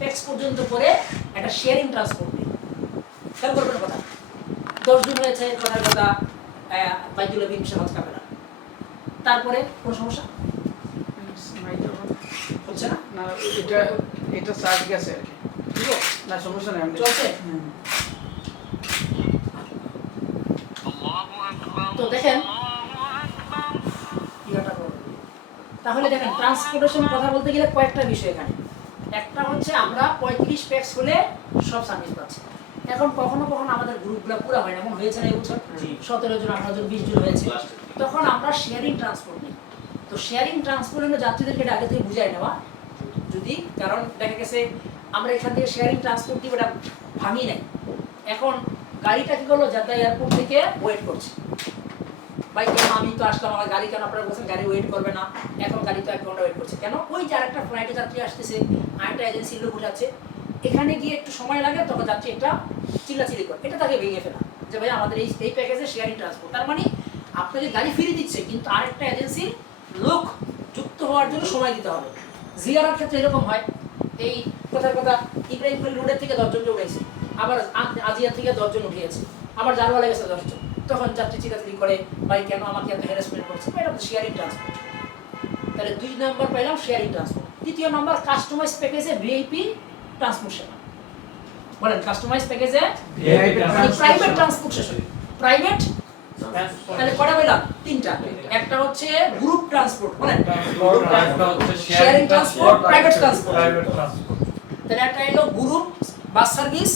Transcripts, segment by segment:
Tax পর্যন্ত করে একটা শেয়ারিং ট্রান্সপোর্ট নেই। খেয়াল করবেন কথা, 10 জন হয়েছে কথার কথা, বাইতুল আবিন সমাজ কাপে না, তারপরে কোনো সমস্যা হচ্ছে না? না এটা চার্জ গেছে আর কি, ঠিক আছে, না সমস্যা নেই চলছে। তো দেখেন তাহলে দেখেন ট্রান্সপোর্টেশন কথা বলতে গেলে কয়েকটা বিষয় এখানে। একটা হচ্ছে আমরা 35 প্যাক্স হলে সব সার্ভিস পাচ্ছি। এখন কখনো কখনো আমাদের গ্রুপগুলো পুরো হয় না, এমন হয়েছে না এই বছর 17 জন 18 জন 20 জন হয়েছে, তখন আমরা শেয়ারিং ট্রান্সপোর্ট নিই। তো শেয়ারিং ট্রান্সপোর্ট হলে যাত্রীদেরকে এটা আগে থেকে বুঝাই নেওয়া, যদি কারণ দেখা গেছে আমরা এখান থেকে শেয়ারিং ট্রান্সপোর্ট দিব, এটা ভাঙি নাই, এখন গাড়িটা কি করলো যাত্রা এয়ারপোর্ট থেকে ওয়েট করছে, ভাই কেন আমি তো আসলাম, আমার গাড়ি কেন আপনারা বলছেন গাড়ি ওয়েট করবে না, এখন গাড়ি তো 1 ঘন্টা ওয়েট করছে কেন? ওই যে আরেকটা ফ্লাইটে যাত্রী আসতেছে, আরেকটা এজেন্সির লোক উঠাচ্ছে, এখানে গিয়ে একটু সময় লাগে, তখন যাত্রী একটা চিল্লাচিল্লি করে, এটা তাকে ভেঙে ফেলা যে ভাই আমাদের এই প্যাকেজে শেয়ারিং ট্রান্সপোর্ট, তার মানে আপনাকে গাড়ি ফিরে দিচ্ছে কিন্তু আরেকটা এজেন্সির লোক যুক্ত হওয়ার জন্য সময় দিতে হবে। জিয়ারার ক্ষেত্রে এরকম হয়, এই কথার কথা ইব্রাহিমপুর রোডের থেকে 10 জনকে উঠেছে, আবার আজিয়া থেকে 10 জন উঠিয়েছে, আবার জারওয়ালা গেছে 10 জন, তখন যাত্রী চিল্লাচিল্লি করে ভাই কেন আমাকে এত হ্যারাসমেন্ট করছে, এটা তো শেয়ারিং ট্রান্সপোর্ট। তাহলে 2 নম্বর পাইলাম শেয়ারিং ট্রান্সপোর্ট। তৃতীয় নম্বর কাস্টমাইজ প্যাকেজে ভিআইপি ট্রান্সপোর্ট সেবা। বলেন কাস্টমাইজ প্যাকেজে প্রাইভেট ট্রান্সপোর্ট সেবা, প্রাইভেট তাহলে কটা পেলাম? 3টা। একটা হচ্ছে গ্রুপ ট্রান্সপোর্ট, বলেন শেয়ারিং ট্রান্সপোর্ট, প্রাইভেট ট্রান্সপোর্ট। তাহলে একটা হলো group bus service,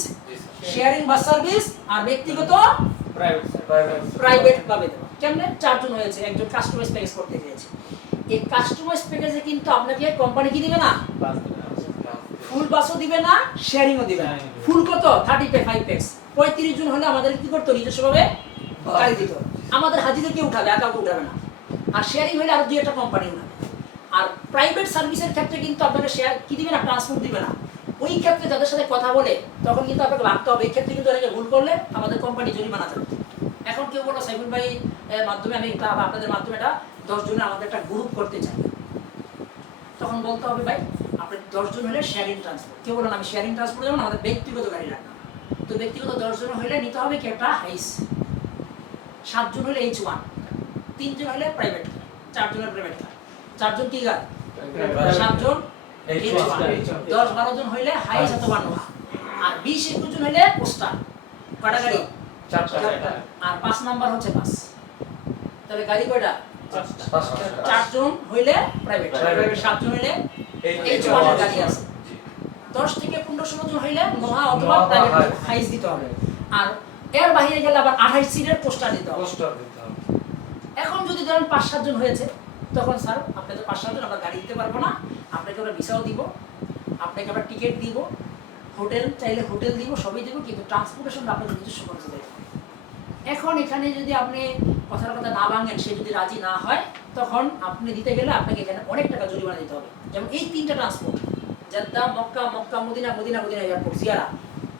sharing bus service, আর ব্যক্তিগত প্রাইভেট ভাবে দেওয়া। কেমনে? 4 জন হয়েছে, একজন কাস্টমাইজ প্যাকেজ করতে চেয়েছে। এই কাস্টমাইজ প্যাকেজে কিন্তু আপনাকে কোম্পানি কি দিবে না, ফুল বাসও দিবে না, শেয়ারিংও দিবে না। ফুল কত? 35 প্যাকেজ। 35 জন হলে আমাদের কি করতে নিজস্বভাবে গাড়ি দিত, আমাদের হাজিদেরকে উঠাবে, একাকে উঠাবে না। আর শেয়ারিং হলে আরো 2-একটা কোম্পানি উঠাবে। আর প্রাইভেট সার্ভিসের ক্ষেত্রে কিন্তু আপনাকে শেয়ার কি দিবে না, ট্রান্সপোর্ট দিবে না। ওই ক্ষেত্রে যাদের সাথে কথা বলে তখন কিন্তু আপনাকে ভাবতে হবে, এই ক্ষেত্রে কিন্তু অনেকে ভুল করলে আমাদের কোম্পানি জরিমানা যাবে। এখন কেউ বলো সাইফুল ভাই মাধ্যমে আমি আপনাদের মাধ্যমে এটা 10 জনের আমাদের একটা গ্রুপ করতে চাই, তখন বলতে হবে ভাই আপনি 10 জন হলে শেয়ারিং ট্রান্সপোর্ট। কেউ বলেন আমি শেয়ারিং ট্রান্সপোর্ট যেমন আমাদের ব্যক্তিগত গাড়ি রাখলাম, তো ব্যক্তিগত 10 জন হলে নিতে হবে কি একটা হাইস, 7 জন হলে H1, 3 জন হলে প্রাইভেট, 4 জনের প্রাইভেট, 4 জন কি গাড়ি, 7 জন H1, 10-12 জন হইলে হাইস অথবা নোহা, আর 20-21 জন হইলে পোস্টার। কয়টা গাড়ি? 4টা। আর 5 নাম্বার হচ্ছে বাস। তাহলে গাড়ি কয়টা? 4 জন হইলে প্রাইভেট, 7 জন হইলে H1 এর গাড়ি আছে, 10 থেকে 15-16 জন হইলে নোহা অথবা প্রাইভেট হাইস দিতে হবে। আর এর বাইরে গেলে আবার 28 সিটের পোস্টার দিতে হবে। এখন যদি ধরেন 5-7 জন হয়েছে, তখন স্যার আপনাদের 5-7 জন আমরা গাড়ি দিতে পারবো না, আপনাকে আমরা ভিসাও দিব, আপনাকে আমরা টিকিট দিব, হোটেল চাইলে হোটেল দিব, সবই দিব, কিন্তু ট্রান্সপোর্টেশন আপনাদের নিজস্ব খরচে দেবে। এখন এখানে যদি আপনি কথার কথা না ভাঙেন, সে যদি রাজি না হয়, তখন আপনি দিতে গেলে আপনাকে এখানে অনেক টাকা জরিমানা দিতে হবে। যেমন এই 3টা transport, Jeddah, Mecca, Mecca Medina, Medina Medina airport, জিয়ারা,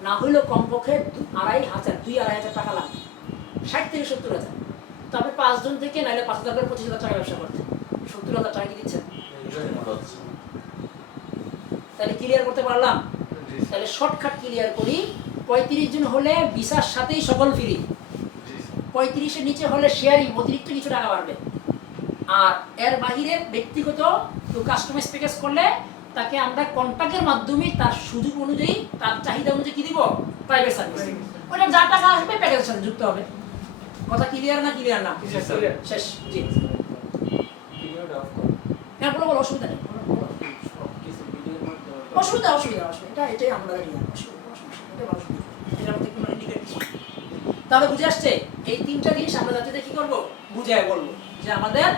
না হইলেও কমপক্ষে 2,500 টাকা লাগবে, 60 থেকে 70,000। তো আপনি 5 জন থেকে নাইলে 5,000 করে 25,000 টাকা ব্যবসা করতেন, 70,000 টাকা কি দিচ্ছেন? তাহলে ক্লিয়ার করতে পারলাম? তাহলে শর্টকাট ক্লিয়ার করি, 35 জন হলে ভিসার সাথেই সকল ফ্রি, 35-এর নিচে হলে শেয়ারিং অতিরিক্ত কিছু টাকা বাড়বে, আর এর বাহিরে ব্যক্তিগত তো কাস্টমাইজ প্যাকেজ করলে তাকে আমরা কন্ট্রাক্টের মাধ্যমে তার সুযোগ অনুযায়ী, তার চাহিদা অনুযায়ী কি দিব, প্রাইভেট সার্ভিস। ওটা যা টাকা আসবে প্যাকেজের সাথে যুক্ত হবে। কথা ক্লিয়ার না? ক্লিয়ার না? শেষ। জি হ্যাঁ বলো বলো, অসুবিধা নেই, অসুবিধা এটাই আমরা তাহলে বুঝে আসছে। এই 3টা জিনিস আমরা যাতে কি করবো, বুঝায় বলবো যে আমাদের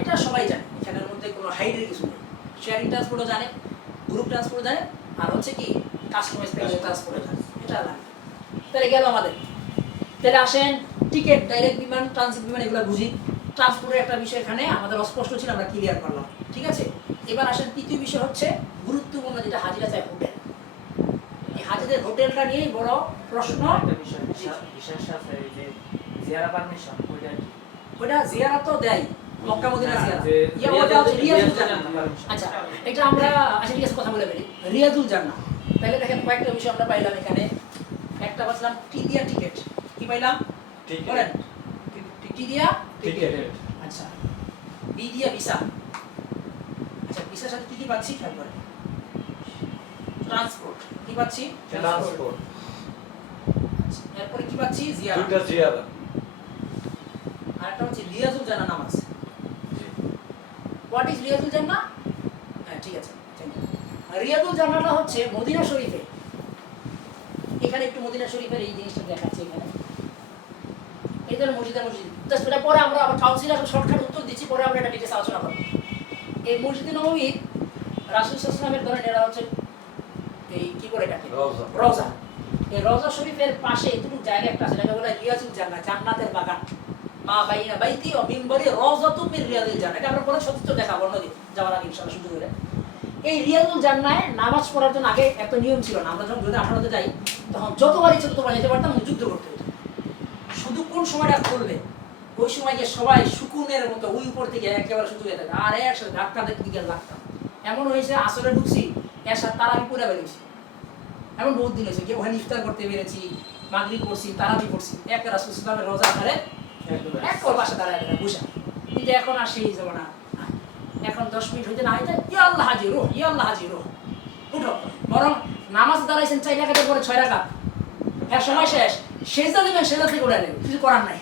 এটা সবাই জানে, এখানের মধ্যে কোনো হাইডের কিছু নেই। শেয়ারিং ট্রান্সপোর্টও জানে, গ্রুপ ট্রান্সপোর্টও জানে, আর হচ্ছে কি কাস্টমাইজ ট্রান্সপোর্টও জানে, এটা জানে। তাহলে গেল আমাদের। তাহলে আসেন টিকিট, ডাইরেক্ট বিমান, ট্রানজিট বিমান, এগুলো বুঝি। ট্রান্সপোর্টের একটা বিষয় এখানে আমাদের অস্পষ্ট ছিল, আমরা ক্লিয়ার করলাম, ঠিক আছে। এবার আসেন তৃতীয় বিষয় হচ্ছে গুরুত্বপূর্ণ, যেটা হাজিরা চায় হোটেল। এই হাজিদের হোটেলটা নিয়েই বড় প্রশ্ন। ওইটা জিয়ারা তো দেয়, মক্কা মদিনা জিয়ারা যে ইয়া ওটা হচ্ছে রিয়াজুল রিয়াজুল জান্নাহ। জান্নাহ। আচ্ছা এটা আমরা আচ্ছা ঠিক আছে কথা বলে বলি রিয়াজুল জান্নাহ। তাহলে দেখেন কয়েকটা বিষয় আমরা পাইলাম এখানে। একটা বললাম টি দিয়া টিকেট, কি পাইলাম টিকেট। বলেন? টি দিয়া টিকেট। আচ্ছা বি দিয়া ভিসা। আচ্ছা ভিসার সাথে কি কি পাচ্ছি খেয়াল করেন। ট্রান্সপোর্ট কি পাচ্ছি? ট্রান্সপোর্ট। আচ্ছা, এরপরে কি পাচ্ছি? জিয়ারা। দুইটা জিয়ারা। আরেকটা হচ্ছে রিয়াজুল জান্নাহ নামাজ। জি। হোয়াট ইজ রিয়াজুল জান্নাহ? হ্যাঁ ঠিক আছে। রিয়াজুল জান্নাহটা হচ্ছে মদিনা শরীফে। এখানে একটু মদিনা শরীফের এই জিনিসটা দেখাচ্ছি এখানে। এই ধরনের মসজিদ জাস্ট এটা পরে আমরা আবার কাউন্সিলর শর্টকাট উত্তর দিচ্ছি, পরে আমরা এটা ডিটেইলস আলোচনা করব। এই মসজিদে নববী রাসূল সাল্লাল্লাহু আলাইহি ওয়াসাল্লামের ধরেন এরা হচ্ছে এই কি করে এটাকে রওজা। রওজা। এই রওজা শরীফের পাশে এতটুকু জায়গা একটা আছে, এটাকে বলে রিয়াজুল জান্নাহ, জান্নাতের বাগান। মা বাইনা বাইতি ও মিম্বরি রাওজাতুম মিন রিয়াজিল জান্নাহ। এটা আমরা পরে সত্য দেখাবো অন্যদিন যাওয়ার আগে ইনশাআল্লাহ সুযোগ হলে। এই রিয়াজুল জান্নাহে নামাজ পড়ার জন্য আগে এত নিয়ম ছিল না। আমরা যখন 2018 যাই তখন যতবার ইচ্ছে ততবার যেতে পারতাম, যুদ্ধ করতে হতো। শুধু কোন সময়টা করবে ওই সময় গিয়ে সবাই সুকুনের মতো ওই উপর থেকে একেবারে শুধু যেতে থাকে আর একসাথে ধাক্কা দেখতে দিকে লাগতাম। এমন হয়েছে আসরে ঢুকছি এর সাথে তারাবি পড়ে বেরিয়েছি, এমন বহুত দিন হয়েছে। কেউ ওখানে ইফতার করতে বেরিয়েছি, মাগরিব পড়ছি, তারাবি পড়ছি, এক রাসূল সাল্লাল্লাহু আলাইহি ওয়াসাল্লামের রোজা ধরে এক কল বাসা দাঁড়ায় বসা। কিন্তু এখন আর সেই জমানা নাই। এখন 10 মিনিট হইতে না হইতে ইয়া আল্লাহ হাজির রুহ, ইয়া আল্লাহ হাজির রুহ, উঠো। বরং নামাজ দাঁড়াইছেন 4 রাকাতের পরে 6 রাকাত, হ্যাঁ সময় শেষ, সেজদা দিবেন, সেজদা থেকে উঠে নেবেন, কিছু করার নাই।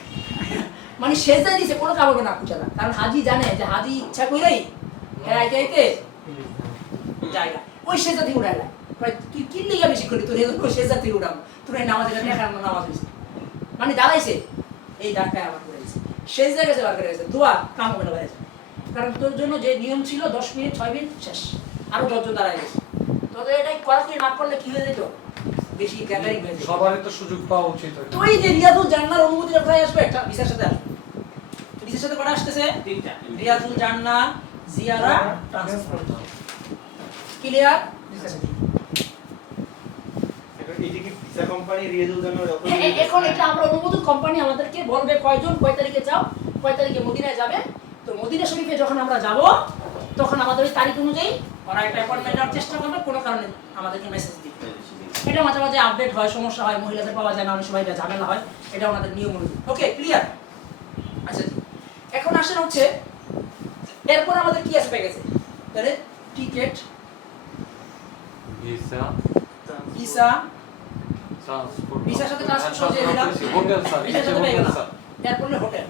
মানে সেজদা দিছে কোনো কাপড় না কুচালা, কারণ হাজি জানে যে হাজি ইচ্ছা কইরাই হ্যাঁ আইতে জায়গা ওই সেজদা থেকে উঠাই না। তুই কি লিগা বেশি করি, তোর ওই সেজদা থেকে উঠাবো, তোর এই নামাজ এটা দেখার নামাজ হয়েছে। মানে দাঁড়াইছে এই ধাক্কায় আবার করে দিয়েছে, সেজদা গেছে বার করে গেছে, দোয়া কাম হবে না বেড়েছে। কারণ তোর জন্য যে নিয়ম ছিল 10 মিনিট 6 মিনিট শেষ, আরো 10 জন দাঁড়ায় গেছে। তোদের এটাই করা তুই না করলে কি হয়ে যেত, বেশি গ্যাদারিং হয়ে যেত। সবারই তো সুযোগ পাওয়া উচিত। তো এই যে রিয়াজুল জান্নাহর অনুমতিটা কোথায় আসবে? একটা ভিসার সাথে আসবে। ভিসার সাথে কটা আসতেছে? তিনটা। রিয়াজুল জান্নাহ, জিয়ারা, ট্রান্সপোর্ট। ক্লিয়ার? এই যে কি ভিসা কোম্পানি রিয়াজুল জান্নাহর এখন এটা আমরা অনুমোদন কোম্পানি আমাদেরকে বলবে কয়জন কয় তারিখে যাও, কয় তারিখে মদিনায় যাবে। তো মদিনা শরীফে যখন আমরা যাব তখন আমাদের ওই তারিখ অনুযায়ী ওরা একটা অ্যাপয়েন্টমেন্ট নেওয়ার চেষ্টা করবে, কোনো কারণে আমাদেরকে মেসেজ দিবে। এটা মাঝে মাঝে আপডেট হয়, সমস্যা হয়, মহিলাদের পাওয়া যায় না, অনেক সময় এটা ঝামেলা হয়, এটা ওনাদের নিয়ম অনুযায়ী। Okay clear? আচ্ছা এখন আসেন হচ্ছে এরপর আমাদের কি আসবে গেছে, তাহলে টিকেট, ভিসা, ভিসা, ট্রান্সপোর্ট, ভিসার সাথে ট্রান্সপোর্ট যে দিলাম, হোটেল স্যার, ভিসার সাথে পেয়ে গেলাম। স্যার, এরপর হলো হোটেল,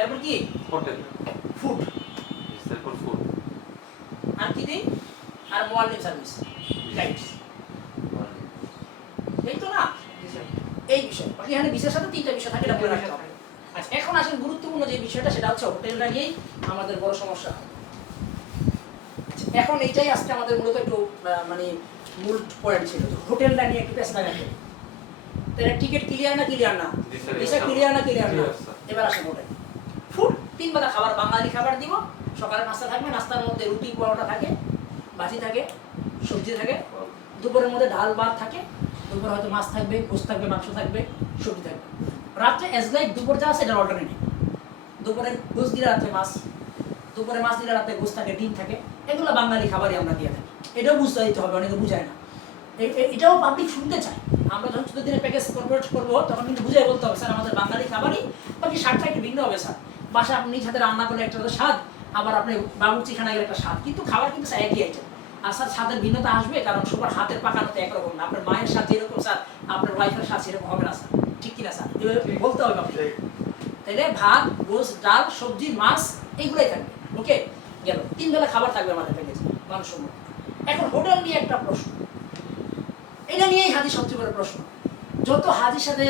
এরপর কি হোটেল, ফুড, ভিসার পর ফুড, আর কি দিই, আর মোয়াল্লিম সার্ভিস, গাইডস, এই তো না এই বিষয়। এখানে ভিসার সাথে তিনটা বিষয় থাকে, এটা বলে রাখতে হবে। আচ্ছা এখন আসেন গুরুত্বপূর্ণ যে বিষয়টা, সেটা হচ্ছে হোটেলটা নিয়েই আমাদের বড় সমস্যা। আচ্ছা, এখন এইটাই আজকে আমাদের মূলত একটু মানে মূল পয়েন্ট ছিল, হোটেলটা নিয়ে একটু পেছনে রাখতে। তাহলে টিকিট ক্লিয়ার না ক্লিয়ার না, ভিসা ক্লিয়ার না ক্লিয়ার না। এবার আসেন হোটেল। ফুড 3 বেলা খাবার, বাঙালি খাবার দিব। সকালে নাস্তা থাকবে, নাস্তার মধ্যে রুটি পরোটা থাকে, ভাজি থাকে, সবজি থাকে। দুপুরের মধ্যে ডাল ভাত থাকে, দুপুরে হয়তো মাছ থাকবে, গোস থাকবে, মাংস থাকবে, সবজি থাকবে। রাত্রে এজ লাইক দুপুর যা আছে এটা অল্টারনেটিভ। দুপুরে গোস দিলে রাত্রে মাছ, দুপুরে মাছ দিলে রাত্রে গোস থাকে, ডিম থাকে। এগুলো বাঙালি খাবারই আমরা দিয়ে থাকি। এটাও বুঝতে দিতে হবে, অনেকে বুঝায় না। এটাও পাবলিক শুনতে চায়। আমরা যখন 14 দিনের প্যাকেজ কনভার্ট করবো তখন কিন্তু বুঝাই বলতে হবে, স্যার আমাদের বাঙালি খাবারই, বাকি স্বাদটা একটু ভিন্ন হবে স্যার। বাসা আপনি নিজ হাতে রান্না করলে একটা স্বাদ, আবার আপনি বাবুর্চিখানায় গেলে একটা স্বাদ, কিন্তু খাবার কিন্তু একই আইটেম। আর স্যার স্বাদের ভিন্নতা আসবে, কারণ সবার হাতের পাকানো তো একরকম না। আপনার মায়ের স্বাদ যেরকম স্যার, আপনার ওয়াইফের স্বাদ সেরকম হবে না স্যার, ঠিক কিনা স্যার? এভাবে বলতে হবে আপনি। তাইলে ভাত, গোস, ডাল, সবজি, মাছ এইগুলোই থাকবে। ওকে গেল, 3 বেলা খাবার থাকবে আমাদের প্যাকেজে মানসম্মত। এখন হোটেল নিয়ে একটা প্রশ্ন, এটা নিয়েই হাজি সবচেয়ে বড় প্রশ্ন। যত হাজির সাথে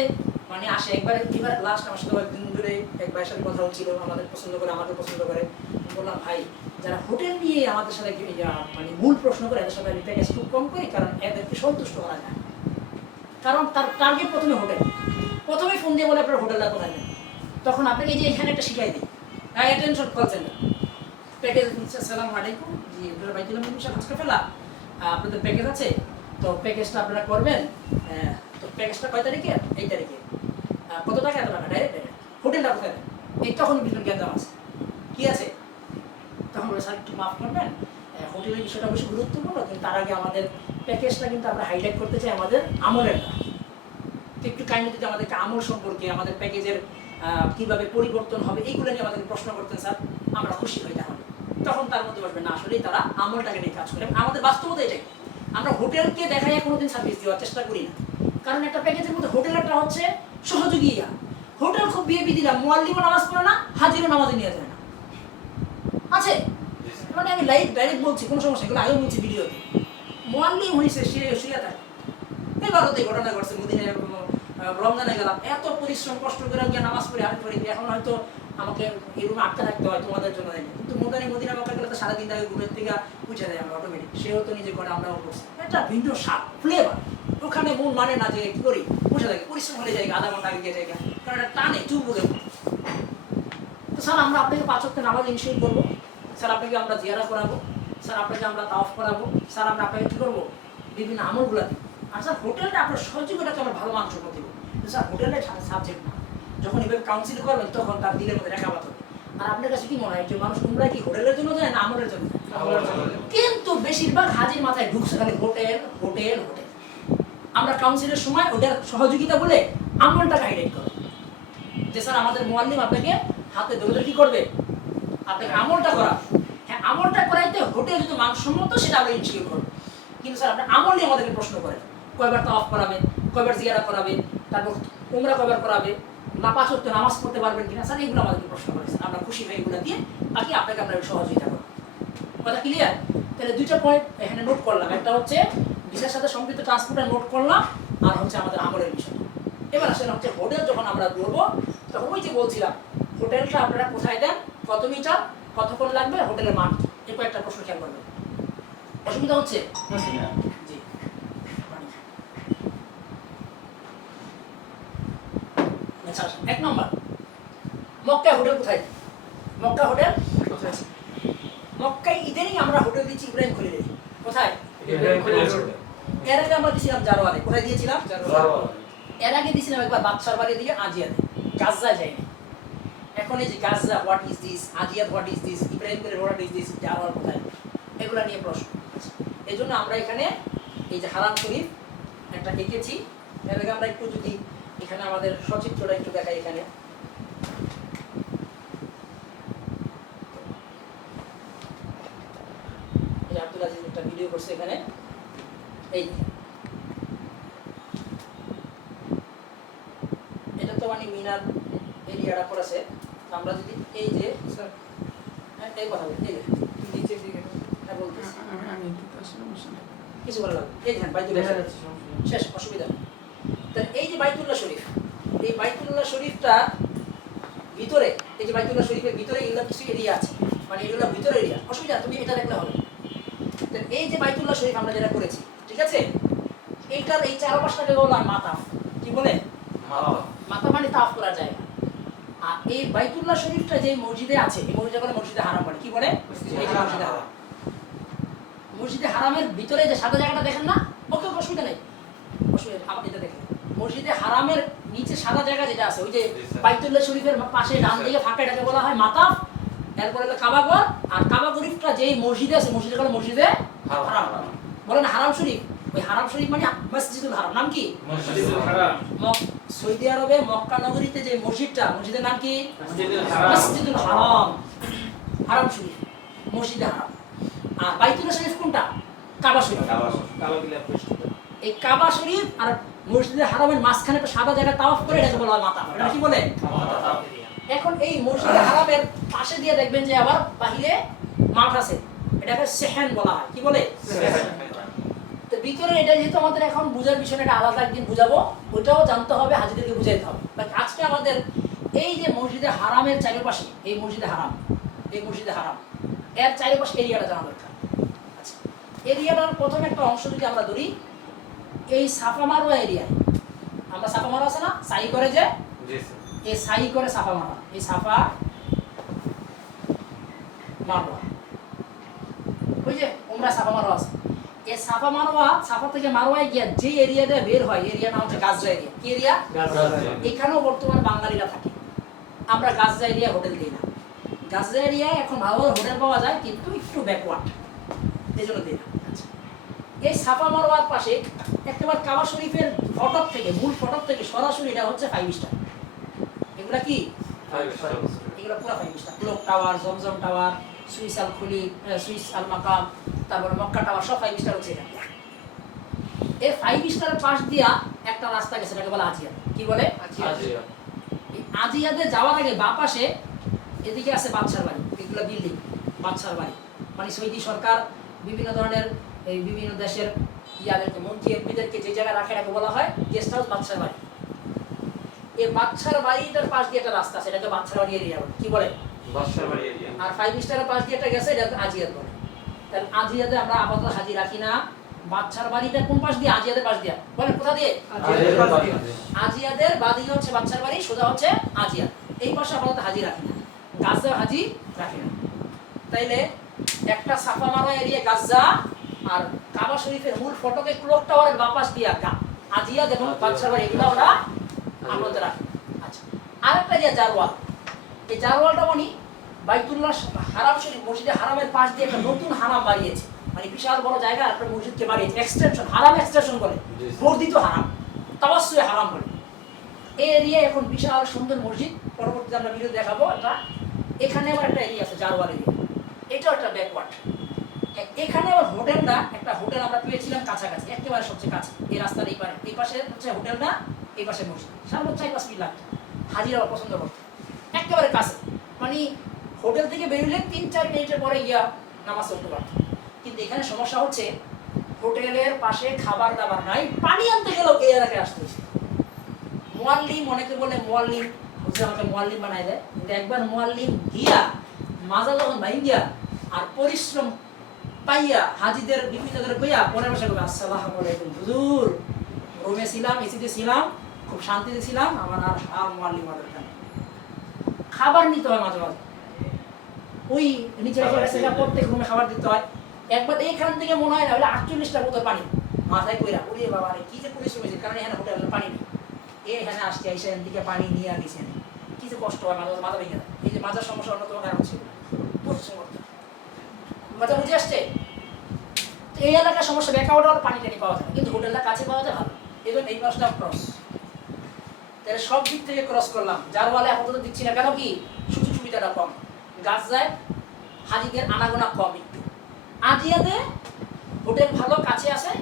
মানে আসে, এবার লাস্ট আমার সাথে কয়েকদিন ধরে এক ভাইয়ের সাথে কথা হচ্ছিল, আমাদের পছন্দ করে, আমাদের পছন্দ করে। বললাম ভাই, যারা হোটেল নিয়ে আমাদের সাথে মানে মূল প্রশ্ন করে, এদের সাথে আমি প্যাকেজ খুব কম করি, কারণ এদেরকে সন্তুষ্ট করা যায়। কারণ তার টার্গেট প্রথমে হোটেল, প্রথমেই ফোন দিয়ে বলে আপনার হোটেলটা কোথায় নেন। তখন আপনাকে এই যে এখানে একটা শিখাই দিই, অ্যাটেনশন কল সেন্টার প্যাকেজ। আসসালামু আলাইকুম, জি আপনারা বাইতুল মিশন আজকে ফেলা আপনাদের প্যাকেজ আছে, তো প্যাকেজটা আপনারা করবেন। তো প্যাকেজটা কয় তারিখে? এই তারিখে। কত টাকা? এত টাকা, ডাইরেক্ট। হোটেলটা কোথায়? এই তখন বিভিন্ন জ্ঞান আছে। কি আছে? তখন বলে স্যার একটু মাফ করবেন, হোটেলের বিষয়টা বেশি গুরুত্বপূর্ণ, কিন্তু তার আগে আমাদের প্যাকেজটা কিন্তু আমরা হাইলাইট করতে চাই আমাদের আমলেরটা। তো একটু কাইন্ডলি যদি আমাদেরকে আমল সম্পর্কে, আমাদের প্যাকেজের কিভাবে পরিবর্তন হবে এইগুলো নিয়ে আমাদেরকে প্রশ্ন করতেন স্যার, আমরা খুশি হই তাহলে। তখন তার মধ্যে বলবেন না আসলেই তারা আমলটাকে নিয়ে কাজ করে। আমাদের বাস্তবতা এটাই, আমরা হোটেলকে দেখাইয়া কোনোদিন সার্ভিস দেওয়ার চেষ্টা করি না, কারণ একটা প্যাকেজের মধ্যে হোটেলটা হচ্ছে সহযোগী। হোটেল খুব বিএপি দিলাম, মুয়াল্লিমও নামাজ পড়ে না, হাজিরও নামাজে নিয়ে যায় না, আছে মানে আমি লাইভ ডাইরেক্ট বলছি, কোনো সমস্যা, এগুলো আগেও বলছি ভিডিওতে। মুয়াল্লিম হয়েছে সে শুয়ে থাকে। এবারতে ঘটনা ঘটছে, মদিনায় রমজানে গেলাম, এত পরিশ্রম কষ্ট করে গিয়ে নামাজ পড়ে আমি পড়ি, এখন হয়তো আমাকে এই রুমে আটকে থাকতে হয় তোমাদের জন্য দেয়নি, কিন্তু মদিনা মক্কা গেলে তো সারাদিন আগে ঘুমের থেকে উঠে যায় আমরা অটোমেটিক, সেও তো নিজে করে আমরাও করছি, একটা ভিন্ন স্বাদ ফ্লেভার। ওখানে মন মানে না যে কি করি, বসে থাকি, পরিশ্রম হলে যাই, আধা ঘন্টা আগে গিয়ে যাই, কারণ একটা টানে চুপকে। তো স্যার আমরা আপনাকে 5 ওয়াক্ত নামাজ ইনশিওর করবো, স্যার আপনাকে আমরা জিয়ারা করাবো, স্যার আপনাকে আমরা তাওয়াফ করাবো, স্যার আমরা আপনাকে কী করবো, বিভিন্ন আমলগুলো দিই। আর স্যার হোটেলটা আপনার সহযোগিতাকে আমরা ভালো মানুষ করতে দেবো, কিন্তু স্যার হোটেলের সাবজেক্ট না। যখন এভাবে কাউন্সিল করবেন তখন তার দিলের মধ্যে রেখাপাত হবে। আর আপনার কাছে কি মনে হয় যে মানুষ তোমরা কি হোটেলের জন্য যায় না আমলের জন্য? কিন্তু বেশিরভাগ হাজির মাথায় ঢুকছে খালি হোটেল হোটেল হোটেল। আমরা কাউন্সিলের সময় ওটার সহযোগিতা বলে আমলটাকে হাইলাইট করব, যে স্যার আমাদের মুয়াল্লিম আপনাকে হাতে ধরে কি করবে, আপনাকে আমলটা করা। হ্যাঁ, আমলটা করাইতে হোটেল যদি মানসম্মত সেটা আমরা ইনশিওর করবো, কিন্তু স্যার আপনি আমল নিয়ে আমাদেরকে প্রশ্ন করেন, কয়বার তাওয়াফ করাবে, কয়বার জিয়ারা করাবে, তারপর উমরা কয়বার করাবে, না 5 ওয়াক্ত নামাজ পড়তে পারবেন কিনা, স্যার এগুলো আমাদেরকে প্রশ্ন করেছেন। আমরা খুশি হয়ে এগুলো দিয়ে বাকি আপনাকে আমরা সহযোগিতা করব। কথা ক্লিয়ার? তাহলে 2টা পয়েন্ট এখানে নোট করলাম, একটা হচ্ছে ভিসার সাথে সম্পৃক্ত ট্রান্সপোর্টার নোট করলাম, আর হচ্ছে আমাদের আমলের বিষয়। এবার আসলে হচ্ছে হোটেল যখন আমরা বলবো তখন ওই যে বলছিলাম হোটেলটা আপনারা কোথায় দেন, কত মিটার, কতক্ষণ লাগবে, হোটেলের মান, এই কয়েকটা প্রশ্ন খেয়াল করবেন। অসুবিধা হচ্ছে? জি। আচ্ছা, 1 নম্বর, মক্কা হোটেল কোথায়? মক্কা হোটেল কোথায়? মক্কায় ইদানিং আমরা হোটেল দিচ্ছি ইব্রাহিম খলিলে। কোথায়? এর আগে আমরা দিয়েছিলাম জারোয়ারে। কোথায় দিয়েছিলাম? এর আগে দিয়েছিলাম একবার বাদশার বাড়ি দিয়ে আজিয়াতে, গাজ্জা যায়নি। এখন এই যে গাজ্জা, হোয়াট ইজ দিস, আজিয়াত what is this, Ibrahim Khalil what is this, জারোয়ার কোথায়, এগুলো নিয়ে প্রশ্ন। এই জন্য আমরা এখানে এই যে হারাম শরীফ একটা এঁকেছি। এর আগে আমরা একটু যদি এখানে আমাদের সচিত্রটা একটু দেখাই, এখানে আব্দুল আজিজ একটা ভিডিও করছে এখানে, এই এটা তো মানে মিনার এরিয়াটা করেছে। আমরা যদি এই যে স্যার এই কথা বলি, এই যে নিচের দিকে হ্যাঁ বলতেছি, আমি দিতে আসলে সমস্যা নেই। কিছু ভালো লাগবে। এই যে বাইতুল্লাহ দেখা শরীফ, যাচ্ছে, সমস্যা নেই। শেষ, অসুবিধা নেই। তাহলে এই যে বাইতুল্লাহ শরীফ, এই বাইতুল্লাহ শরীফটা ভিতরে, এই যে বাইতুল্লাহ শরীফের ভিতরে এগুলো কিছু এরিয়া আছে, মানে এগুলো ভিতরে এরিয়া, অসুবিধা, তুমি এটা দেখলে হবে। তাহলে এই যে বাইতুল্লাহ শরীফ আমরা যেটা করেছি, ঠিক আছে, এইটার এই চারপাশটাকে বলা মাতাফ। কি বলে? মাতাফ মানে তাফ করা যায়। আর এই বাইতুল্লাহ শরীফটা যে মসজিদে আছে, এই মসজিদে বলে মসজিদে হারাম বলে। কি বলে? এই যে মসজিদে হারাম। মসজিদে হারামের ভিতরে যে সাদা জায়গাটা দেখেন না, ওকে অসুবিধা নেই, অসুবিধা, আপনি এটা দেখেন। মসজিদে হারামের নিচে সাদা জায়গা যেটা আছে, ওই যে বাইতুল্লাহ শরীফের পাশে ডান দিকে ফাঁকা, এটাকে বলা হয় মাতাফ। এরপরে হলো কাবাঘর, আর কাবা শরীফটা যেই মসজিদে আছে, মসজিদে বলে মসজিদে হারাম। বলেন হারাম শরীফ, ওই হারাম শরীফ মানে মসজিদুল হারাম। নাম কি? সৌদি আরবে মক্কা নগরীতে যে মসজিদটা, মসজিদের নাম কি? মসজিদুল হারাম, হারাম শরীফ, মসজিদে হারাম। আর বাইতুল্লাহ শরীফ কোনটা? কাবা শরীফ। এই কাবা শরীফ আর মসজিদে হারামের মাঝখানে একটা সাদা জায়গা তাওয়াফ করে, এটাকে বলা হয় মাতাফ। এটা কি বলে? এখন এই মসজিদে হারামের পাশে দিয়ে দেখবেন যে আবার বাহিরে মাঠ আছে, এটাকে সেহেন বলা হয়। কি বলে? তো ভিতরে এটা যেহেতু আমাদের এখন বুঝার বিষয়, এটা আলাদা একদিন বুঝাবো, ওইটাও জানতে হবে, হাজিদেরকে বুঝাইতে হবে। বাট আজকে আমাদের এই যে মসজিদে হারামের চারিপাশে, এই মসজিদে হারাম, এই মসজিদে হারাম এর চারিপাশে এরিয়াটা জানা দরকার। আচ্ছা, এরিয়াটার প্রথম একটা অংশ যদি আমরা ধরি, এই সাফা মারোয়া এরিয়ায়, আমরা সাফা মারোয়া আছে না, সাই করে যে, এই সাই করে সাফা মারোয়া, এই সাফা মারোয়া, ওই যে উমরা সাফা মারোয়া আছে, এই সাফা মারোয়া, সাফা থেকে মারোয়ায় গিয়ে যে এরিয়াতে বের হয়, এরিয়া নাম হচ্ছে গাজরা এরিয়া। কি এরিয়া? এখানেও বর্তমানে বাঙালিরা থাকে। আমরা গাজরা এরিয়া হোটেল দিই না, গাজা এরিয়ায় এখন ভালো ভালো হোটেল পাওয়া যায় কিন্তু একটু ব্যাকওয়ার্ড, এই জন্য দিই না। আচ্ছা, এই সাফা মারওয়ার পাশে একেবারে কাবা শরীফের ফটক থেকে, মূল ফটক থেকে সরাসরি এটা হচ্ছে 5 স্টার। এগুলা কি? 5 স্টার। এগুলো পুরো 5 স্টার। ক্লক টাওয়ার, জমজম টাওয়ার, সুইস আল খুলি, সুইস আল মাকাম, তারপরে মক্কা টাওয়ার, সব 5 স্টার হচ্ছে এটা। এই 5 স্টারের পাশ দিয়া একটা রাস্তা গেছে, এটাকে বলে আজিয়া। কি বলে? আজিয়া। এই আজিয়াতে যাওয়ার আগে বাঁ পাশে এদিকে আছে বাদশার বাড়ি, এগুলো বিল্ডিং বাদশার বাড়ি, মানে সৌদি সরকার বিভিন্ন ধরনের এই বিভিন্ন দেশের ইয়াদেরকে, মন্ত্রী এমপিদেরকে যে জায়গায় রাখে এটাকে বলা হয় গেস্ট হাউস, বাদশার বাড়ি। এই বাদশার বাড়িটার পাশ দিয়ে একটা রাস্তা আছে, এটাকে বাদশার বাড়ি এরিয়া বলে। কি বলে? বাদশার বাড়ি এরিয়া। আর 5 স্টারের পাশ দিয়ে একটা গেছে, এটা আজিয়াত বলে। তাহলে আজিয়াতে আমরা আপাতত হাজি রাখি না। বাদশার বাড়িটা কোন পাশ দিয়ে? আজিয়াদের পাশ দিয়ে। বলেন কোথা দিয়ে? আজিয়াদের বাদি হচ্ছে বাদশার বাড়ি, সোজা হচ্ছে আজিয়া। এই পাশে আপাতত হাজি রাখি না, গাজা হাজি রাখি না। তাইলে একটা সাফা মারওয়া এরিয়া গাজা, আর কাবা শরীফের মূল ফটকে ক্লক টাওয়ারের বাঁ পাশ দিয়ে আজিয়াদ এবং বাদশার বাড়ি, এগুলো আমরা আপাতত রাখি। আচ্ছা, আরেকটা এরিয়া জারওয়াল। এই জারওয়ালটা মানে বাইতুল্লাহ হারাম শরীফ, মসজিদে হারামের পাশ দিয়ে একটা নতুন হারাম বাড়িয়েছে, মানে বিশাল বড় জায়গা একটা মসজিদকে বাড়িয়েছে, এক্সটেনশন, হারাম এক্সটেনশন বলে, বর্ধিত হারাম, তাওয়াসসুয়ে হারাম বলে। এই এরিয়া এখন বিশাল সুন্দর মসজিদ, পরবর্তীতে আমরা ভিডিও দেখাবো এটা। এখানে আবার একটা এরিয়া আছে জারওয়াল এরিয়া, এটাও একটা ব্যাকওয়ার্ড। এখানে আবার হোটেলটা, একটা হোটেল আমরা পেয়েছিলাম কাছাকাছি, একেবারে সবচেয়ে কাছে, এই রাস্তার এই পারে, এই পাশে হচ্ছে হোটেলটা, এই পাশে মসজিদ, সামনে 4-5 মিনিট লাগতো, হাজিরা পছন্দ করতো, একেবারে কাছে, মানে হোটেল থেকে বেরোলে 3-4 মিনিটের পরে গিয়া নামাজ পড়তে পারতো। কিন্তু এখানে সমস্যা হচ্ছে হোটেলের পাশে খাবার দাবার নাই, পানি আনতে গেলেও এই এলাকায় আসতে হয়েছে। মুয়াল্লিম, অনেকে বলে মুয়াল্লিম হচ্ছে আমাকে মুয়াল্লিম বানাই দেয়, কিন্তু একবার মুয়াল্লিম গিয়া মাজা যখন ভাঙ্গিয়া আর পরিশ্রম পাইয়া হাজিদের বিভিন্ন করে কইয়া পরে বসে বলে আসসালামু আলাইকুম হুজুর, রুমে ছিলাম, এসিতে ছিলাম, খুব শান্তিতে ছিলাম, আমার আর মুয়াল্লিম দরকার নেই। খাবার নিতে হয় মাঝে মাঝে, ওই নিচে রেখে প্রত্যেক রুমে খাবার দিতে হয়। একবার এইখান থেকে মনে হয় না হলে 48টা বোতল পানি মাথায় কইরা, ওরে বাবা রে কি যে পরিশ্রম হয়েছে, কারণ এখানে হোটেলে পানি নেই। এখানে আসছে, এসে দিকে পানি নিয়ে গেছেন, কি যে কষ্ট হয়, মাঝে মাথা ভেঙে যায়। এই যে মাজার সমস্যা অন্যতম কারণ ছিল পরিশ্রম করতে। কথা বুঝে আসছে? এই এলাকার সমস্যা, ব্যাকআউট পানি টানি পাওয়া যায়, কিন্তু হোটেলটা কাছে পাওয়া যায় ভালো, এই জন্য এই পাশটা ক্রস। তাহলে সব দিক থেকে ক্রস করলাম। জারওয়ালে আপাতত দিচ্ছি না, কেন কি সুযোগ সুবিধাটা কম, গাছ যায়, হাজিদের আনাগোনা কম একটু। আজিয়াতে হোটেল ভালো কাছে আছে,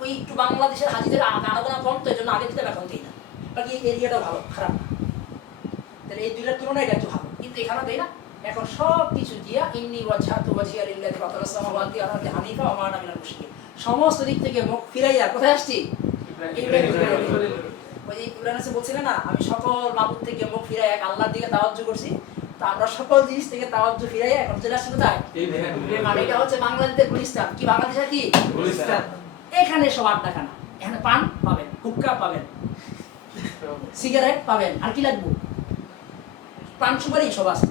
ওই একটু বাংলাদেশের হাজিদের আনাগোনা কম, তো এই জন্য আগে দিতে এখন দিই না। বাকি এই এরিয়াটাও ভালো, খারাপ না। তাহলে এই দুইটার তুলনায় এটা একটু ভালো, কিন্তু এখানে দেয় না। এখন সব কিছু দিয়া ইন্নি ওয়াজহাতু ওয়াজহিয়া লিল্লাযি ফাতারাস সামাওয়াতি ওয়াল আরদি হানিফা ওয়া মা আনা মিনাল মুশরিকিন, সমস্ত দিক থেকে মুখ ফিরাইয়া কোথায় আসছি? ওই যে ইব্রাহিম বলছিলেন না, আমি সকল মাবুদ থেকে মুখ ফিরাই এক আল্লাহর দিকে তাওয়াজ্জু করছি। তো আমরা সকল জিনিস থেকে তাওয়াজ্জু ফিরাই এখন চলে আসছি কোথায়? আর এটা হচ্ছে বাংলাদেশের গুলিস্তান। কি বাংলাদেশের কি গুলিস্তান? এখানে সব আড্ডাখানা, এখানে পান পাবেন, হুক্কা পাবেন, সিগারেট পাবেন, আর কি লাগবে? পান সুপারি সব আছে।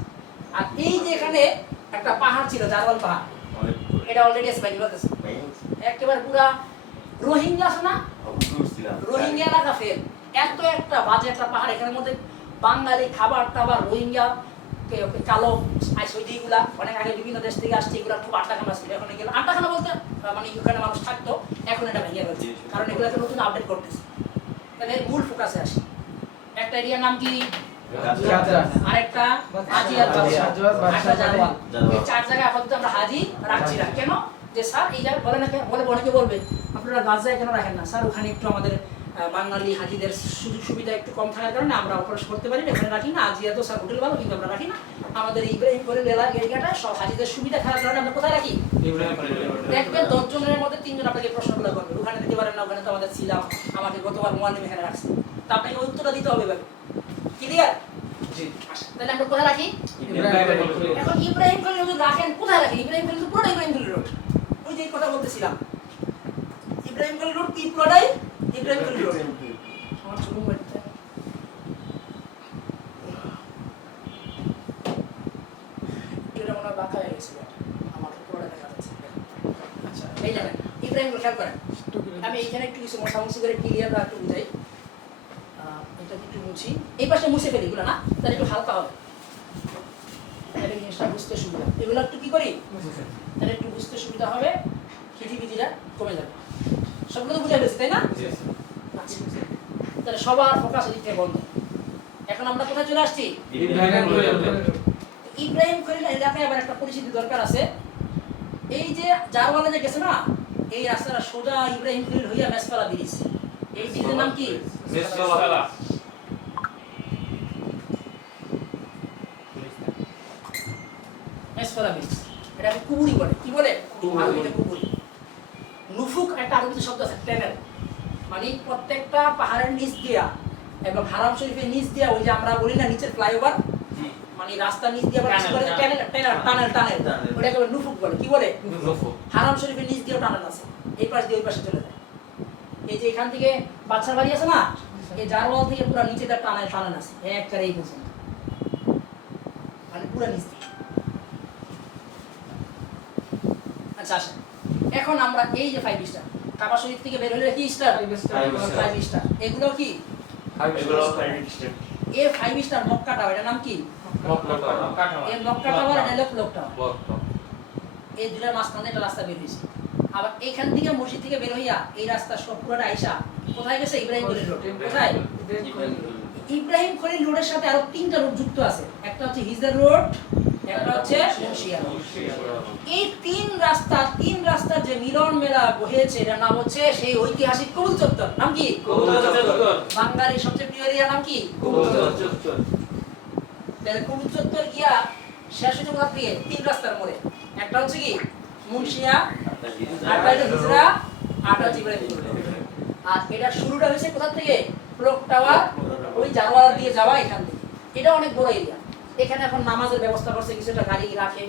আর এই যে এখানে একটা পাহাড় ছিল, জারওয়াল পাহাড়, এটা অলরেডি আছে বাংলাদেশে, একেবারে পুরা রোহিঙ্গা আছে না, রোহিঙ্গা এলাকা ফের, এত একটা বাজে একটা পাহাড়, এখানের মধ্যে বাঙালি খাবার টাবার, রোহিঙ্গা কালো সৈদিগুলা অনেক আগে বিভিন্ন দেশ থেকে আসছে, এগুলা খুব আড্ডাখানা ছিল। এখন এগুলো আড্ডাখানা বলতে মানে ওখানে মানুষ থাকতো, এখন এটা ভেঙে গেছে, কারণ এগুলোকে নতুন আপডেট করতেছে। তাহলে মূল ফোকাসে আসে, একটা এরিয়ার নাম কি? আরেকটা আজিয়াত, একটা জারওয়াল। এই 4 জায়গায় আপাতত আমরা হাজি রাখছি না। কেন? যে স্যার এই জায়গায় বলে না, বলে অনেকে বলবে আপনারা গাজায় কেন রাখেন না? স্যার ওখানে একটু আমাদের বাঙালি হাজিদের সুযোগ সুবিধা একটু কম থাকার কারণে আমরা অপারেশন করতে পারি না, ওখানে রাখি না। আজিয়া তো স্যার হোটেল ভালো, কিন্তু আমরা রাখি না। আমাদের ইব্রাহিমপুরের এলাকাটা সব হাজিদের সুবিধা থাকার কারণে আমরা কোথায় রাখি? দেখবেন 10 জনের মধ্যে 3 জন আপনাকে প্রশ্নগুলো করবে, ওখানে দিতে পারেন না, ওখানে তো আমাদের ছিলাম, আমাকে গতবার মুয়াল্লিম এখানে রাখছে, তা আপনাকে উত্তরটা দিতে হবে এভাবে। ক্লিয়ার? জি। তাহলে আমরা কোথায় রাখি? এখন ইব্রাহিম খলিল যদি রাখেন কোথায় রাখি? ইব্রাহিম খলিল পুরো ইব্রাহিম খলিল রোড, ওই যে কথা বলতেছিলাম, ইব্রাহিম খলিল রোড কি পুরোটাই ইব্রাহিম খলিল রোড। আমার শুরু করতে এটা মনে হয় বাঁকা হয়ে গেছে, আমাকে পুরোটা দেখা যাচ্ছে। আচ্ছা, এই জানেন ইব্রাহিম খলিল খেয়াল করেন, আমি এইখানে একটু কিছু মোছামুছি করে ক্লিয়ার একটু বুঝাই। এটা একটু মুছি, এই পাশে মুছে ফেলি এগুলো না, তাহলে একটু হালকা হবে। তাহলে জিনিসটা বুঝতে সুবিধা। এগুলো একটু কি করি, তাহলে একটু বুঝতে সুবিধা হবে, খিটিপিটিটা কমে যাবে। সবগুলো তো বুঝে গেছে তাই না? আচ্ছা, তাহলে সবার ফোকাস এদিক থেকে বন্ধ। এখন আমরা কোথায় চলে আসছি? ইব্রাহিম খলিল এলাকায় আবার একটা পরিচিতি দরকার আছে। এই যে জারওয়ালে যে গেছে না, এই রাস্তাটা সোজা ইব্রাহিম খলিল হইয়া মেসফালা ব্রিজ। এই ব্রিজের নাম কি? মেসফালা। মেসফালা ব্রিজ। এটা কুবুরি বলে। কি বলে? আরবিতে কুবুরি। নুফুক একটা আরবিতে শব্দ আছে, টানেল। মানে প্রত্যেকটা পাহাড়ের নিচ দিয়া এবং হারাম শরীফের নিচ দিয়া, ওই যে আমরা বলি না নিচের ফ্লাইওভার, মানে রাস্তার নিচ দিয়ে আবার কিছু করে টানেল টানেল, ওটাকে বলে নুফুক বলে। কি বলে? হারাম শরীফের নিচ দিয়েও টানেল আছে, এই পাশ দিয়ে ওই পাশে চলে যায়। এই যে এখান থেকে বাচ্চার বাড়ি আছে না, এই জারওয়াল থেকে পুরো নিচে তার টানেল আছে একবারে এই পর্যন্ত, মানে পুরো নিচ দিয়ে। আচ্ছা আসেন, এখন আমরা এই যে 5 স্টার কাবা শরীফ থেকে বের হলে কি স্টার? 5 স্টার। এগুলো কি? এগুলো 5 স্টার। এই 5 স্টার মক্কা টাওয়ার, এটার নাম কি? এই মক্কা টাওয়ার, এটা হলো ক্লক টাওয়ার। এই দুটার মাঝখানে একটা রাস্তা বের হয়েছে। আবার এইখান থেকে মসজিদ থেকে বের হইয়া এই রাস্তা সব পুরোটা আইসা কোথায় গেছে? ইব্রাহিম খলিল রোড। কোথায়? ইব্রাহিম খলিল রোডের সাথে আরো 3টা রোড যুক্ত আছে। একটা হচ্ছে হিজর রোড, একটা হচ্ছে মুন্সিয়া রোড। এই তিন রাস্তার যে মিলন মেলা হয়েছে, এটার নাম হচ্ছে সেই ঐতিহাসিক কবুতর চত্বর। নাম কি? বাঙালির সবচেয়ে প্রিয় এরিয়ার নাম কি? তাহলে কবুতর চত্বর গিয়া শেষ হচ্ছে কোথা থেকে? 3 রাস্তার মোড়ে। একটা হচ্ছে কি মুন্সিয়া, আরটা হচ্ছে হিজরা, আরটা হচ্ছে ইব্রাহিম খলিল রোড। আর এটা শুরুটা হয়েছে কোথা থেকে? ক্লক টাওয়ার, ওই জারওয়াল দিয়ে যাওয়া এখান থেকে। এটা অনেক বড় এরিয়া। এখানে এখন নামাজের ব্যবস্থা করছে, কিছুটা গাড়ি রাখে,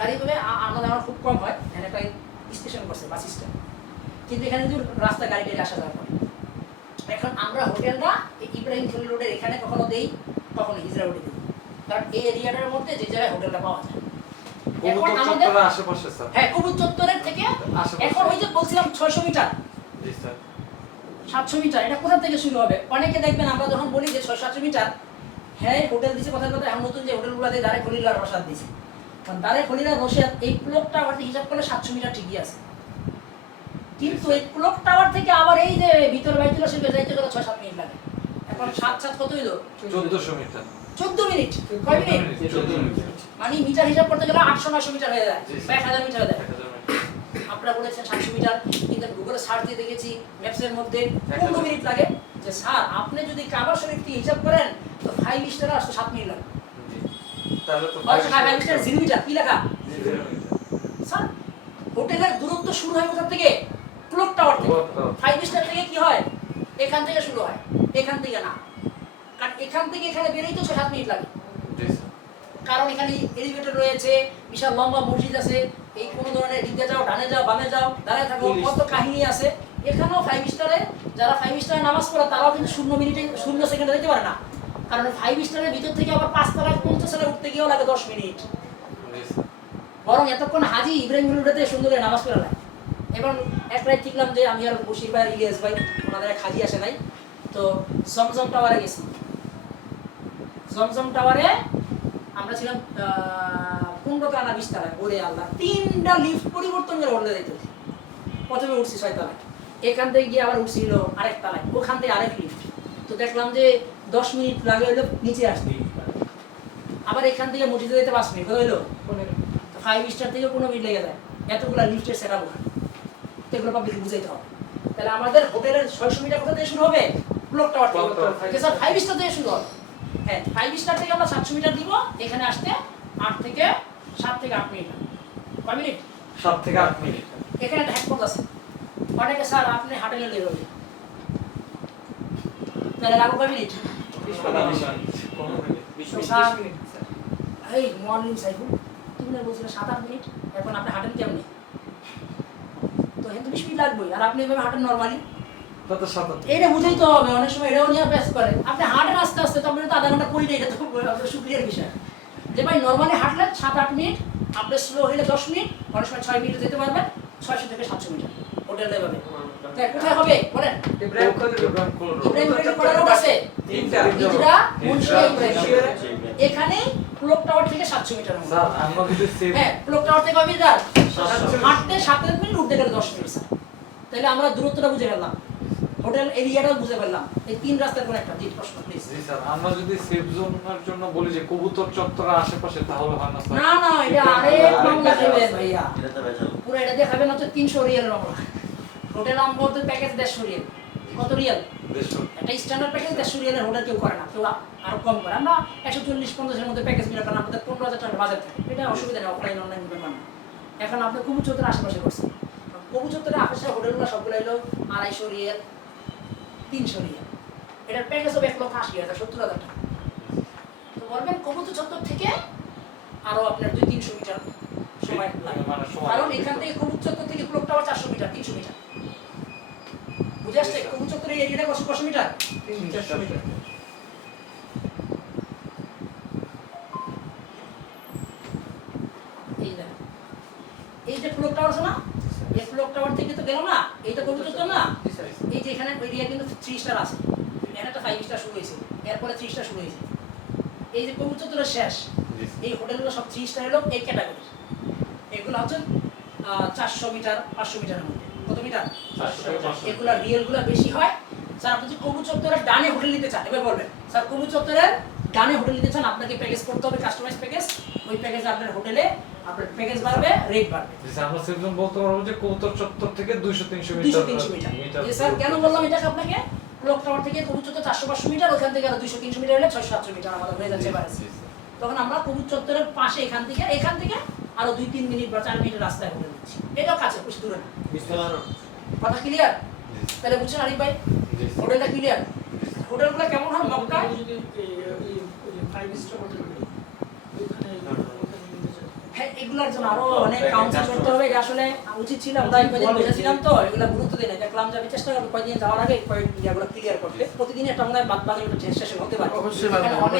গাড়ি ভাবে আমাদের আমার খুব কম হয়। এখানে একটা স্টেশন করছে, বাস স্ট্যান্ড, কিন্তু এখানে কিন্তু রাস্তা গাড়ি টাড়ি আসা যাওয়া করে। এখন আমরা হোটেলটা এই ইব্রাহিম খলিল রোডের এখানে কখনো দেই, কখনো হিজরা রোডে দিই, কারণ এই এরিয়াটার মধ্যে যে জায়গায় হোটেলটা পাওয়া যায়। এখন আমাদের আশেপাশে স্যার। হ্যাঁ, কবুতর চত্বরের থেকে এখন ওই যে বলছিলাম 600 মিটার, জি স্যার। 700 মিটার, এটা কোথা থেকে শুরু হবে? অনেকে দেখবেন আমরা যখন বলি যে 600-700 মিটার, হ্যাঁ হোটেল দিছে কথার কথা, এখন নতুন যে হোটেলগুলো দিয়ে দাঁড়ে খলিল আর রসাদ দিছে, কারণ দাঁড়ে খলিল আর রসাদ এই ক্লক টাওয়ার হিসাব করলে 700 মিটার ঠিকই আছে। কিন্তু এই ক্লক টাওয়ার থেকে আবার এই যে ভিতর বাইতুল শরীফে যাইতে গেলে 6-7 মিনিট লাগে। এখন 7 কত হইলো? 1400 মিটার। 14 মিনিট। কয় মিনিট? 14 মিটার। মানে মিটার হিসাব করতে গেলে 800-900 মিটার হয়ে যায়, জি, বা 1000 মিটার হয়ে যায়। 1000 মিটার। আপনারা বলেছেন 700 মিটার, কিন্তু গুগলে সার্চ দিয়ে দেখেছি ম্যাপসের মধ্যে 15 মিনিট লাগে। যে স্যার আপনি যদি কাবা শরীফ থেকে হিসাব করেন তো 5 স্টার আসলে 7 মিনিট লাগে। জি। তাহলে তো 5 স্টার 0 মিটার কি লেখা? 0 মিটার। স্যার হোটেলের দূরত্ব শুরু হয় কোথা থেকে? ক্লক টাওয়ার থেকে। 5 স্টার থেকে কি হয়? এখান থেকে শুরু হয়, এখান থেকে না, কারণ এখান থেকে এখানে বেরোই তো 6-7 মিনিট লাগে। জি স্যার। কারণ এখানে এলিভেটর রয়েছে, বিশাল লম্বা মসজিদ আছে, এই কোনো ধরনের দিকে যাও, ডানে যাও, বামে যাও, দাঁড়ায় থাকো, কত কাহিনী আছে। এখানেও 5 স্টারে যারা 5 স্টারে নামাজ পড়ে তারাও কিন্তু 0 সেকেন্ডে যেতে পারে না, কারণ 5 স্টারের ভিতর থেকে আবার 5 তলায় 50 তলায় উঠতে গিয়েও লাগে 10 মিনিট। জি স্যার। বরং এতক্ষণ হাজি ইব্রাহিম রোডেতে সুন্দর করে নামাজ পড়ে নেয়। এবং এক রাত দেখলাম যে আমি আর বশির ভাই আর ইলিয়াস ভাই, ওনাদের এক হাজি আসে নাই, তো জমজম টাওয়ারে গেছি। জমজম টাওয়ারে আমরা ছিলাম 15 তলা না 20 তলায়, ওরে আল্লাহ, 3টা লিফট পরিবর্তন করে উঠলে যেতে হচ্ছে। প্রথমে উঠছি 6 তলায়, এখান থেকে গিয়ে আবার উঠছিল আরেক তলায়, ওখান থেকে আরেক লিফট। তো দেখলাম যে 10 মিনিট লাগে হলো নিচে আসতে, আবার এখান থেকে মসজিদে যেতে 5 মিনিট, কত হইলো? 5 স্টার থেকে 15 মিনিট লেগে যায়। এতগুলো লিফটের সেট আপ, এগুলো পাবলিক বুঝাইতে হবে। তাহলে আমাদের হোটেলের 600 মিটার কোথা থেকে শুরু হবে? ক্লক টাওয়ার থেকে। স্যার 5 স্টার থেকে শুরু হবে। হ্যাঁ, 5 স্টার থেকে আমরা 700 মিটার দিব, এখানে আসতে 7 থেকে 8 মিনিট। কয় মিনিট? 7 থেকে 8 মিনিট। এখানে একটা হ্যাকপথ আছে, অনেকে স্যার আপনি হাঁটে নিলে হবে, তাহলে লাগবে কয় মিনিট? 20 মিনিট। এই মর্নিং সাইকেল তুমি না বলছিলে 7-8 মিনিট, এখন আপনি হাঁটেন কেমনি? তো কিন্তু 20 মিনিট লাগবে, আর আপনি এভাবে হাঁটেন নরমালি, কত 7? এটা বুঝেই তো হবে। অনেক সময় এটাও নিয়ে ব্যস্ত করে, আপনি হাঁটেন আস্তে আস্তে, তখন তো আধা ঘন্টা কই নেই, এটা তো সুক্রিয়ার বিষয়। যে ভাই নরমালি হাঁটলেন 7-8 মিনিট, আপনি স্লো হইলে 10 মিনিট, অনেক সময় 6 মিনিটে যেতে পারবেন, 600 থেকে 700 মিটার হোটেল এভাবে। কোথায় হবে বলেন? ইব্রাহিম খলিল রোড। ইব্রাহিম খলিল কয়টা রোড আছে? 3টা। হিজরা, মুন্সিয়া, ইব্রাহিম। এখানে ক্লক টাওয়ার থেকে 700 মিটারের মধ্যে। স্যার আমরা যদি সেভ হ্যাঁ, ক্লক টাওয়ার থেকে কয় মিটার? 700 হাঁটতে 7 মিনিট, উঠতে গেলে 10 মিনিট স্যার। তাহলে আমরা দূরত্বটা বুঝে ফেললাম, হোটেল এরিয়াটাও বুঝে ফেললাম। এই তিন রাস্তার কোন একটা? জি প্রশ্ন প্লিজ। জি স্যার, আমরা যদি সেফ জোনের জন্য বলি যে কবুতর চত্বরের আশেপাশে, তাহলে হয় না স্যার? না না, এটা আরেক মামলা দেবে ভাইয়া। এটা তো বেজাল। পুরো এটা দেখাবেন হচ্ছে 300 রিয়ালের মামলা। হোটেল আমাদের প্যাকেজ 150 রিয়াল। কত রিয়াল? দেড়শো। একটা স্ট্যান্ডার্ড প্যাকেজ 150 রিয়ালের হোটেল কেউ করে না, কেউ আরো কম করে। আমরা 140-50 এর মধ্যে প্যাকেজ মিলে কারণ আমাদের 15,000 টাকা বাজেট থাকে। এটা অসুবিধা নেই, অফলাইন অনলাইন ব্যাপার না। এখন আপনি কবু চত্বরের আশেপাশে করছেন, কবু চত্বরের আশেপাশে হোটেলগুলো সবগুলো হলো 250 রিয়াল, 300 রিয়াল। এটার প্যাকেজ হবে 1,80,000, 70,000 টাকা। তো বলবেন কবুতর চত্বর থেকে আরো আপনার 200-300 মিটার সময় লাগে, মানে সময় কারণ লাগবে। এখান থেকে কবুতর চত্বর থেকে ক্লক টাওয়ার 400 মিটার, 300 মিটার। বুঝে আসছে? কবুতর চত্বরের এরিয়াটা কত মিটার? 300 মিটার। এই দেখেন, এই যে ক্লক টাওয়ার আছে না, এই ক্লক টাওয়ার থেকে তো গেল না, এইটা কবুতর চত্বর না। জি স্যার। এই যে এখানে এরিয়া কিন্তু 3 স্টার আছে, এখানে একটা 5 স্টার শুরু হয়েছে, এরপরে 3 স্টার শুরু হয়েছে। এই যে কবুতর চত্বরের শেষ, এই হোটেলগুলো সব 3 স্টার হলো এই ক্যাটাগরি। এগুলো হচ্ছে 400 মিটার 500 মিটারের মধ্যে। কত মিটার? 400 থেকে 500 এগুলা রিয়েলগুলো বেশি হয়। স্যার আপনি যদি কবু চত্বরের ডানে হোটেল নিতে চান, এবার বলবেন স্যার কবু চত্বরের ডানে হোটেল নিতে চান, আপনাকে প্যাকেজ করতে হবে, কাস্টমাইজ প্যাকেজ। ওই প্যাকেজে আপনার হোটেলে আপনার প্যাকেজ বাড়বে, রেট বাড়বে। জি স্যার, আমরা সেফ জোন বলতে পারবো যে কবুতর চত্বর থেকে 200-300 মিটার। 200-300 মিটার। জি স্যার, কেন বললাম এটাকে আপনাকে? ক্লক টাওয়ার থেকে কবু চত্বর 400-500 মিটার, ওখান থেকে আরো 200-300 মিটার হলে 600-700 মিটার আমাদের হয়ে যাচ্ছে এবারে। তখন আমরা কবু চত্বরের পাশে এখান থেকে আরো 2-3 মিনিট বা 4 মিনিটের রাস্তায় হোটেল দিচ্ছি। এটাও কাছে, বেশি দূরে না। বুঝতে পারো? কথা ক্লিয়ার? জি। তাহলে বুঝছেন আরিফ ভাই? জি স্যার। হোটেলটা ক্লিয়ার? হোটেলগুলো কেমন হয় মক্কায়? যদি এই 5 স্টার হোটেল ওখানে নিতে চাই। হ্যাঁ, এগুলার জন্য আরো অনেক কাউন্সিল করতে হবে। এটা আসলে উচিত ছিল, আমরা কয়েকদিন বুঝেছিলাম তো, এগুলা গুরুত্ব দিই না। দেখলাম যে আমি চেষ্টা করবো কয়েকদিন যাওয়ার আগে এগুলো ক্লিয়ার করতে। প্রতিদিন একটা মনে হয় বাদ বাকি সেশন হতে পারে। অবশ্যই ভালো, এখানে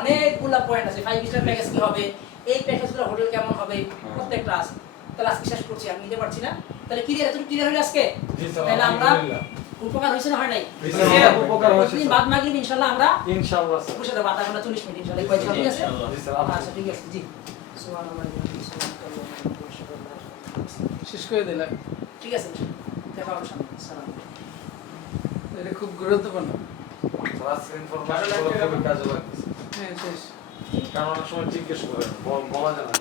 অনেকগুলা পয়েন্ট আছে। 5 স্টার প্যাকেজ কি হবে, এই প্যাকেজগুলো হোটেল কেমন হবে, প্রত্যেকটা আছে। তাহলে আজকে শেষ করছি, আমি নিতে পারছি না। তাহলে ক্লিয়ার, এতটুকু ক্লিয়ার হলে আজকে জি স্যার, তাহলে আমরা আলহামদুলিল্লাহ। উপকার হয়েছে না হয় নাই? জি স্যার, উপকার হয়েছে প্রতিদিন স্যার। বাদ মাগরিব ইনশাআল্লাহ আমরা ইনশাআল্লাহ স্যার। বসে যাবো 1/2 ঘন্টা 40 মিনিট ইনশাআল্লাহ। এই কয়েকদিন ঠিক আছে? ইনশাআল্লাহ। জি স্যার, আচ্ছা ঠিক আছে, জি। সুবহানাল্লাহ। শেষ করে দিলাম। ঠিক আছে, দেখা হবে সামনে। সালাম। এটা খুব গুরুত্বপূর্ণ। স্যার, আজকের ইনফরমেশন খুবই কাজে লাগতেছে। হ্যাঁ শেষ। কারণ অনেক সময় জিজ্ঞেস করেন, বলা যায় না।